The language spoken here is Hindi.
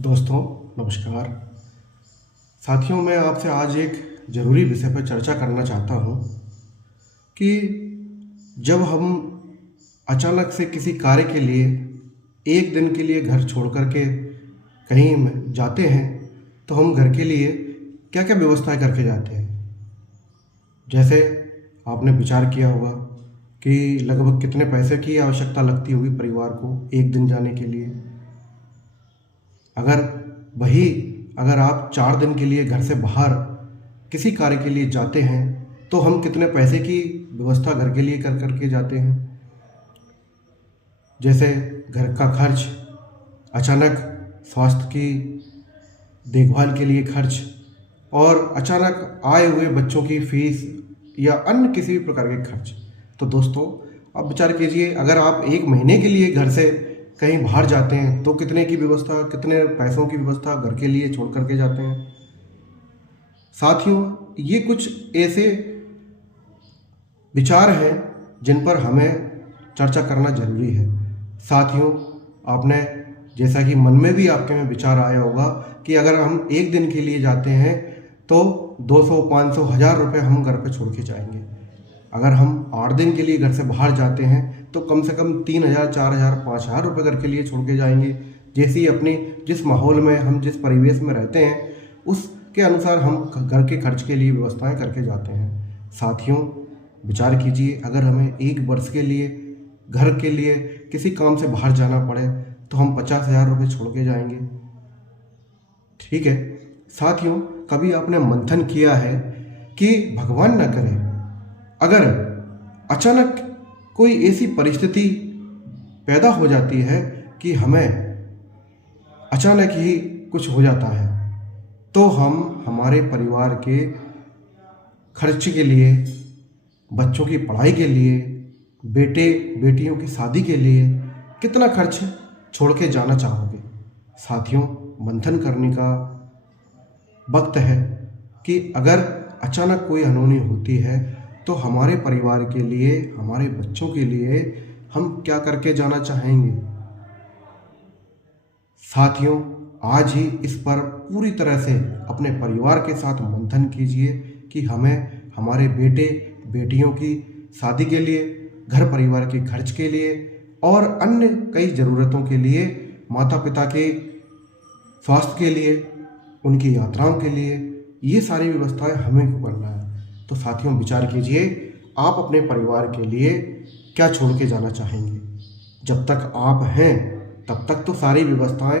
दोस्तों नमस्कार। साथियों, मैं आपसे आज एक ज़रूरी विषय पर चर्चा करना चाहता हूँ कि जब हम अचानक से किसी कार्य के लिए एक दिन के लिए घर छोड़ कर के कहीं जाते हैं तो हम घर के लिए क्या क्या व्यवस्थाएं करके जाते हैं। जैसे आपने विचार किया होगा कि लगभग कितने पैसे की आवश्यकता लगती होगी परिवार को एक दिन जाने के लिए। अगर वही अगर आप 4 दिन के लिए घर से बाहर किसी कार्य के लिए जाते हैं तो हम कितने पैसे की व्यवस्था घर के लिए कर करके जाते हैं। जैसे घर का खर्च, अचानक स्वास्थ्य की देखभाल के लिए खर्च और अचानक आए हुए बच्चों की फीस या अन्य किसी भी प्रकार के खर्च। तो दोस्तों, आप विचार कीजिए, अगर आप एक महीने के लिए घर से कहीं बाहर जाते हैं तो कितने की व्यवस्था, कितने पैसों की व्यवस्था घर के लिए छोड़ करके जाते हैं। साथियों, ये कुछ ऐसे विचार हैं जिन पर हमें चर्चा करना जरूरी है। साथियों, आपने जैसा कि मन में भी आपके में विचार आया होगा कि अगर हम एक दिन के लिए जाते हैं तो 200, 500, 1000 रुपये हम घर पे छोड़ के जाएंगे। अगर हम 8 दिन के लिए घर से बाहर जाते हैं तो कम से कम 3000, 4000, 5000 रुपये घर के लिए छोड़ के जाएंगे। जैसी अपनी जिस माहौल में हम जिस परिवेश में रहते हैं उसके अनुसार हम घर के खर्च के लिए व्यवस्थाएं करके जाते हैं। साथियों, विचार कीजिए, अगर हमें एक वर्ष के लिए घर के लिए किसी काम से बाहर जाना पड़े तो हम 50,000 रुपये छोड़ के जाएंगे। ठीक है साथियों, कभी आपने मंथन किया है कि भगवान न करे अगर अचानक कोई ऐसी परिस्थिति पैदा हो जाती है कि हमें अचानक ही कुछ हो जाता है तो हम हमारे परिवार के खर्च के लिए, बच्चों की पढ़ाई के लिए, बेटे बेटियों की शादी के लिए कितना खर्च छोड़ के जाना चाहोगे। साथियों, मंथन करने का वक्त है कि अगर अचानक कोई अनहोनी होती है तो हमारे परिवार के लिए, हमारे बच्चों के लिए हम क्या करके जाना चाहेंगे। साथियों, आज ही इस पर पूरी तरह से अपने परिवार के साथ मंथन कीजिए कि हमें हमारे बेटे बेटियों की शादी के लिए, घर परिवार के खर्च के लिए और अन्य कई ज़रूरतों के लिए, माता पिता के स्वास्थ्य के लिए, उनकी यात्राओं के लिए, ये सारी व्यवस्थाएं हमें करना है। तो साथियों, विचार कीजिए, आप अपने परिवार के लिए क्या छोड़ के जाना चाहेंगे। जब तक आप हैं तब तक तो सारी व्यवस्थाएं